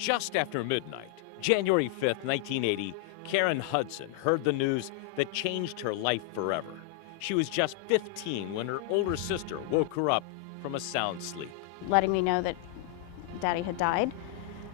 Just after midnight, January 5th, 1980, Karen Hudson heard the news that changed her life forever. She was just 15 when her older sister woke her up from a sound sleep. Letting me know that Daddy had died,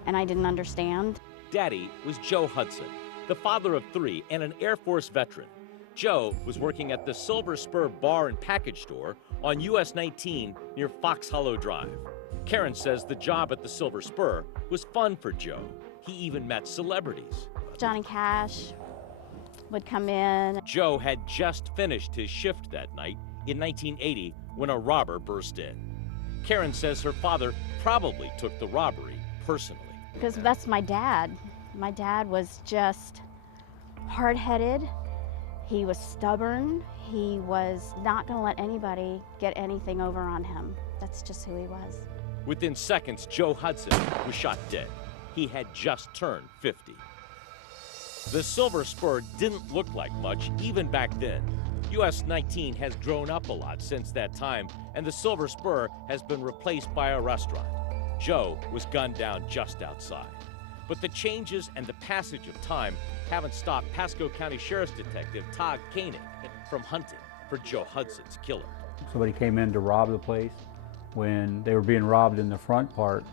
and I didn't understand. Daddy was Joe Hudson, the father of 3 and an Air Force veteran. Joe was working at the Silver Spur bar and package store on US 19 near Fox Hollow Drive. Karen says the job at the Silver Spur was fun for Joe. He even met celebrities. Johnny Cash would come in. Joe had just finished his shift that night in 1980 when a robber burst in. Karen says her father probably took the robbery personally. Because that's my dad. My dad was just hard-headed. He was stubborn. He was not going to let anybody get anything over on him. That's just who he was. Within seconds, Joe Hudson was shot dead. He had just turned 50. The Silver Spur didn't look like much even back then. US 19 has grown up a lot since that time, and the Silver Spur has been replaced by a restaurant. Joe was gunned down just outside. But the changes and the passage of time haven't stopped Pasco County Sheriff's Detective Todd Koenig from hunting for Joe Hudson's killer. Somebody came in to rob the place. When they were being robbed in the front part,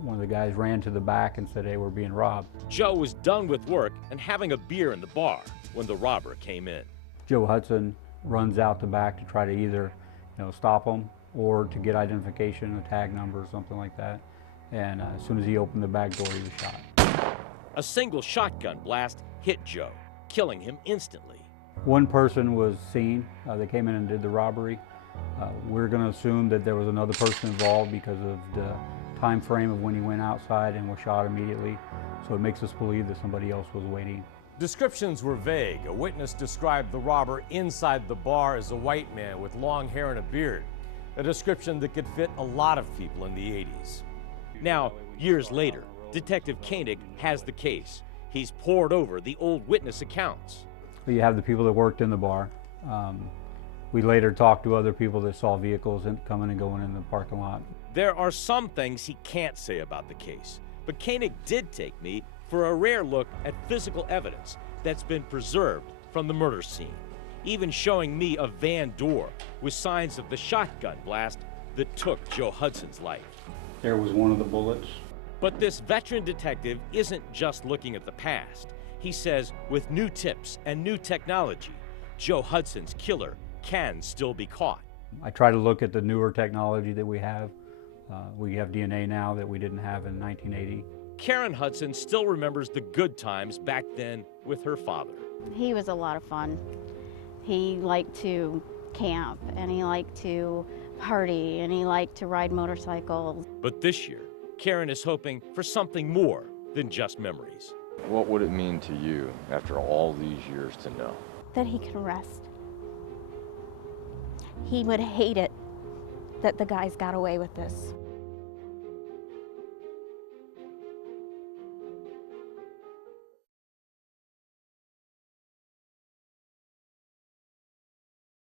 one of the guys ran to the back and said they were being robbed. Joe was done with work and having a beer in the bar when the robber came in. Joe Hudson runs out the back to try to either, stop him or to get identification, a tag number or something like that. And as soon as he opened the back door, he was shot. A single shotgun blast hit Joe, killing him instantly. One person was seen. They came in and did the robbery. We're going to assume that there was another person involved because of the time frame of when he went outside and was shot immediately. So it makes us believe that somebody else was waiting. Descriptions were vague. A witness described the robber inside the bar as a white man with long hair and a beard, a description that could fit a lot of people in the 80s. Now, years later, Detective Koenig has the case. He's pored over the old witness accounts. You have the people that worked in the bar. We later talked to other people that saw vehicles coming and going in the parking lot. There are some things he can't say about the case, but Koenig did take me for a rare look at physical evidence that's been preserved from the murder scene, even showing me a van door with signs of the shotgun blast that took Joe Hudson's life. There was one of the bullets. But this veteran detective isn't just looking at the past. He says with new tips and new technology, Joe Hudson's killer can still be caught. I try to look at the newer technology that we have. We have DNA now that we didn't have in 1980. Karen Hudson still remembers the good times back then with her father. He was a lot of fun. He liked to camp, and he liked to party, and he liked to ride motorcycles. But this year, Karen is hoping for something more than just memories. What would it mean to you after all these years to know? That he can rest. He would hate it that the guys got away with this.